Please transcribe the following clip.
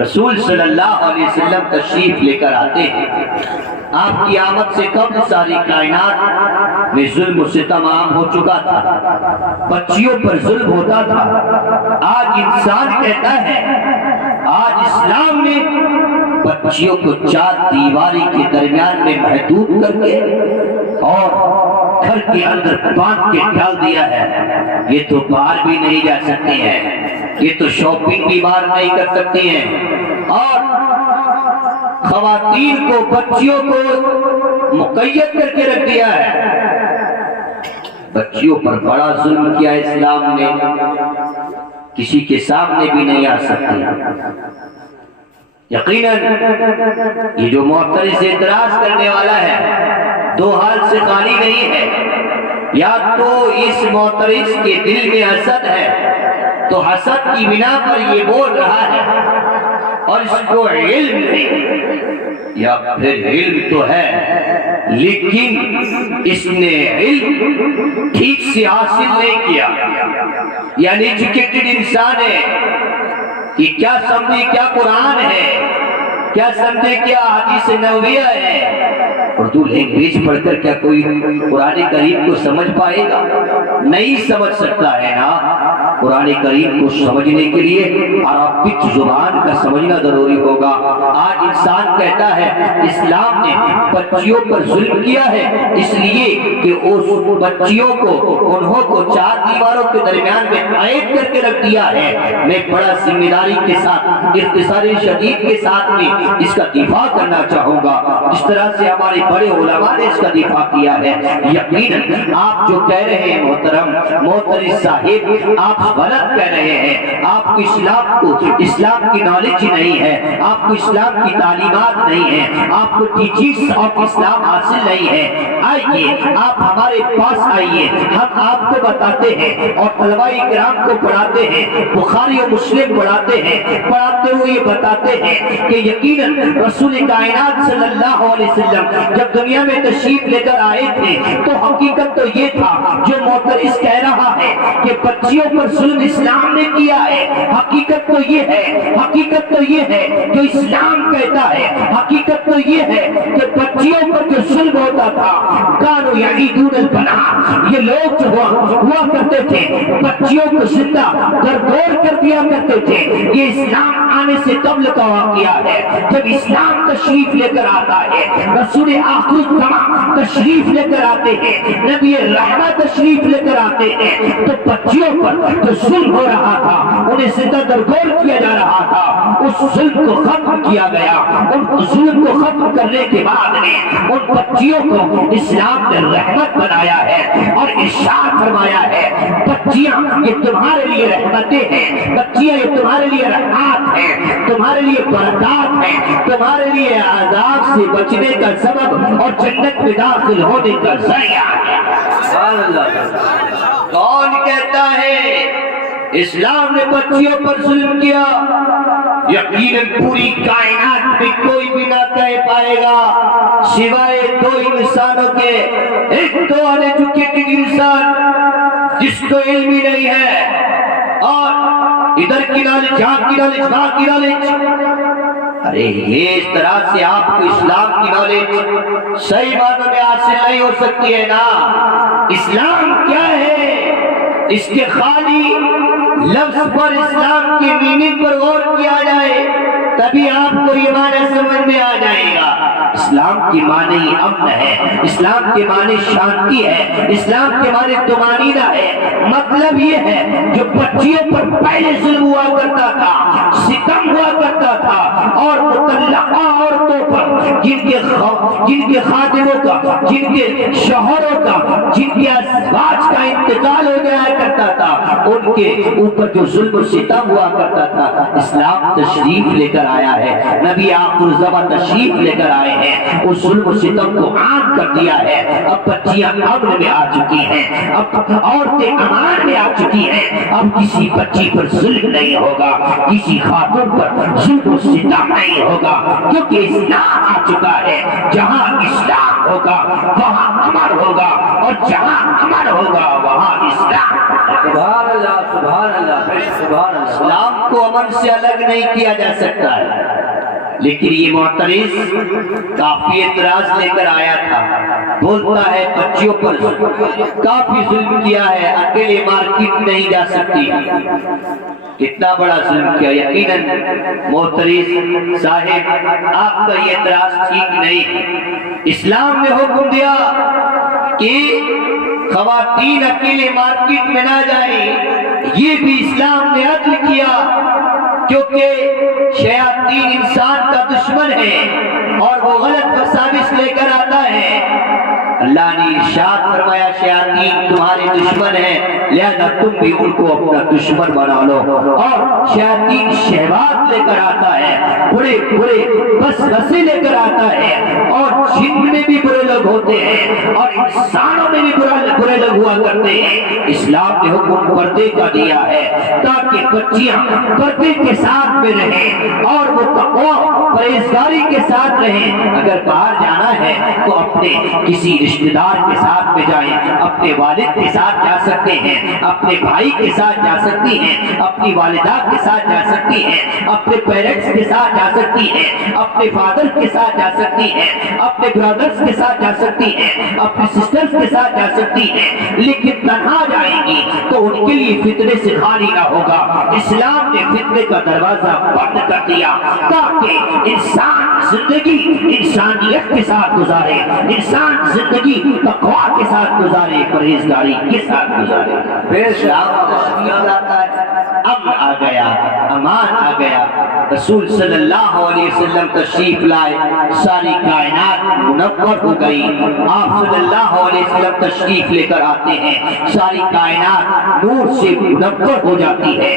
رسول صلی اللہ علیہ وسلم تشریف لے کر آتے ہیں۔ آپ کی آمد سے قبل ساری کائنات میں ظلم و ستم عام ہو چکا تھا، بچیوں پر ظلم ہوتا تھا۔ آج انسان کہتا ہے، آج اسلام نے بچیوں کو چار دیواری کے درمیان میں محدود کر کے اور گھر کے اندر باندھ کے ڈال دیا ہے۔ یہ تو باہر بھی نہیں جا سکتی ہیں، یہ تو شاپنگ بھی باہر نہیں کر سکتی ہیں، اور خواتین کو، بچیوں کو مقید کر کے رکھ دیا ہے۔ بچیوں پر بڑا ظلم کیا اسلام نے، کسی کے سامنے بھی نہیں آ سکتی۔ یقیناً یہ جو معترض اعتراض کرنے والا ہے دو حال سے خالی نہیں ہے، یا تو اس معترض کے دل میں حسد ہے تو حسد کی بنا پر یہ بول رہا ہے اور اس کو علم نہیں، یا پھر علم تو ہے لیکن اس نے علم ٹھیک سے حاصل نہیں کیا، یعنی ایجوکیٹڈ انسان ہے کہ کیا سمجھے کیا قرآن ہے، کیا سمجھے کیا حدیث نبویہ ہے۔ اردو لینگویج پڑھ کر کیا کوئی قرآن کریم کو سمجھ پائے گا؟ نہیں سمجھ سکتا ہے نا۔ قرآن کریم کو سمجھنے کے لیے عربک زبان کا سمجھنا ضروری ہوگا۔ آج انسان کہتا ہے اسلام نے بچیوں پر ظلم کیا ہے اس لیے کہ اس بچیوں کو، انہوں کو چار دیواروں کے درمیان میں قید کر کے رکھ دیا ہے۔ میں بڑا ذمہ داری کے ساتھ، اختصار شدید کے ساتھ میں اس کا دفاع کرنا چاہوں گا، اس طرح سے ہمارے بڑے علماء نے اس کا دفاع کیا ہے۔ یقیناً آپ جو کہہ رہے ہیں محترم معترض صاحب، آپ غلط کہہ رہے ہیں۔ آپ کو اسلام کی نالج نہیں ہے، آپ کو اسلام کی تعلیمات نہیں ہے، آپ کو ٹیچنگز آف اسلام حاصل نہیں ہے۔ آئیے آپ ہمارے پاس آئیے، ہم آپ کو بتاتے ہیں اور طلباء کرام کو پڑھاتے ہیں، بخاری و مسلم پڑھاتے ہیں، پڑھاتے ہوئے یہ بتاتے ہیں کہ یقیناً رسول کائنات صلی اللہ علیہ وسلم جب دنیا میں تشریف لے کر آئے تھے تو حقیقت تو یہ تھا جو معترض کہہ رہا ہے کہ بچیوں پر ظلم اسلام نے کیا ہے، حقیقت تو یہ ہے، حقیقت تو یہ ہے جو اسلام کہتا ہے، حقیقت تو یہ ہے کہ بچیوں پر جو ظلم ہوتا تھا کانوا یعیدون البنات، یہ لوگ جو ہوا کرتے تھے بچیوں کو زندہ گردور کر دیا کرتے تھے۔ یہ اسلام آنے سے قبل کا واقعہ ہے۔ جب اسلام تشریف لے کر آتا ہے، رسول آخر الزمان تشریف لے کر آتے ہیں، نبی رحمہ تشریف لے کر آتے ہیں، تو بچیوں پر جو ظلم ہو رہا تھا، انہیں زندہ درگور کیا جا رہا تھا، اس ظلم کو ختم کیا گیا۔ ان ظلم کو ختم کرنے کے بعد ان بچیوں کو اسلام نے رحمت بنایا ہے اور ارشاد فرمایا ہے بچیاں یہ تمہارے لیے رحمتیں ہیں، بچیاں یہ تمہارے لیے رحمات ہیں، تمہارے لیے برکات ہیں، تمہارے لیے عذاب سے بچنے کا سبب اور جنت میں داخل ہونے کا ذریعہ ہے۔ کون کہتا ہے اسلام نے بچیوں پر ظلم کیا؟ یقیناً پوری کائنات میں کوئی بھی نہ کہہ پائے گا سوائے دو انسانوں کے، ایک تو ان ایجوکیٹڈ انسان جس کو علم ہی نہیں ہے، اور ادھر کی نالج، جہاں کی نالج، وہاں کی نالج۔ ارے یہ اس طرح سے آپ کو اسلام کی نالج صحیح معنوں میں حاصل نہیں ہو سکتی ہے نا۔ اسلام کیا ہے، اس کے خالی لفظ پر، اسلام کی میننگ پر غور کیا جائے تبھی آپ کو یہ معنی سمجھ میں آ جائے گا۔ اسلام کی معنی امن ہے، اسلام کے معنی شانتی ہے، اسلام کے معنی طمانینہ ہے۔ مطلب یہ ہے جو بچیوں پر پہلے ظلم ہوا کرتا تھا، ستم ہوا کرتا تھا، اور مطلقہ عورتوں پر جن کے خادموں کا، جن کے شوہروں کا، جن کے ازواج کا انتقال ہو جایا کرتا تھا، ان کے اوپر جو ظلم و ستم ہوا کرتا تھا، اسلام تشریف لے کر آیا ہے، نبی آخر الزمان تشریف لے کر آئے ہیں، اس ظلم و ستم کو عام کر دیا ہے۔ اب بچیاں امن میں آ چکی ہیں، اب عورتیں امان میں آ چکی ہیں، اب کسی بچی پر ظلم نہیں ہوگا، کسی خاتون پر ظلم و ستم نہیں ہوگا، کیونکہ اسلام آ چکا ہے۔ جہاں اسلام ہوگا وہاں امن ہوگا، اور جہاں امن ہوگا وہاں اسلام۔ سبحان اللہ، سبحان اللہ، سبحان اللہ۔ اسلام کو امن سے الگ نہیں کیا جا سکتا ہے، لیکن یہ معترض کافی اعتراض لے کر آیا تھا، بولتا ہے بچیوں پر کافی ظلم کیا ہے، اکیلے مارکیٹ نہیں جا سکتی۔ کتنا بڑا ظلم کیا! یقیناً معترض صاحب آپ کا یہ اعتراض ٹھیک نہیں ہے۔ اسلام نے حکم دیا کہ خواتین اکیلے مارکیٹ میں نہ جائیں، یہ بھی اسلام نے عدل کیا، کیونکہ شیاطین انسان کا دشمن ہے اور وہ غلط وساوس لے کر آتا ہے۔ اللہ نے ارشاد فرمایا شیاطین تمہارے دشمن ہیں، لہذا تم بھی ان کو اپنا دشمن بنا لو۔ اور شیاطین شہوات لے کر آتا ہے، برے برے وسوسے لے کر آتا ہے، اور جن میں بھی برے لوگ ہوتے ہیں اور انسانوں میں بھی برے لوگ ہوا کرتے ہیں۔ اسلام نے حکم پردے کا دیا ہے تاکہ بچیاں پردے کے ساتھ میں رہیں اور وہ تقوی پرہیزگاری کے ساتھ رہیں۔ اگر باہر جانا ہے تو اپنے کسی رشتہ دار کے ساتھ میں جائیں، اپنے والد کے ساتھ جا سکتے ہیں، اپنے بھائی کے ساتھ جا سکتی ہیں، اپنی والدہ کے ساتھ جا سکتی ہیں، اپنے پیرنٹس کے ساتھ جا سکتی ہیں، اپنے فادر کے ساتھ جا سکتی ہیں، اپنے برادرز کے ساتھ جا سکتی ہیں، اپنی سسٹرز کے ساتھ جا سکتی ہیں، لیکن تنہا جائیں گی تو ان کے لیے فتنے سے خالی نہ ہوگا۔ اسلام نے فتنے کا دروازہ بند کر دیا تاکہ انسان زندگی انسانیت کے ساتھ گزارے، انسان زندگی تقوی کے ساتھ گزارے، پرہیزگاری کے ساتھ گزارے۔ پھر اسلام آتا ہے، امن آ گیا، امان آ گیا۔ رسول صلی اللہ علیہ وسلم تشریف لائے، ساری کائنات منور ہو گئی۔ آپ صلی اللہ علیہ وسلم تشریف لے کر آتے ہیں، ساری کائنات نور سے منور ہو جاتی ہے۔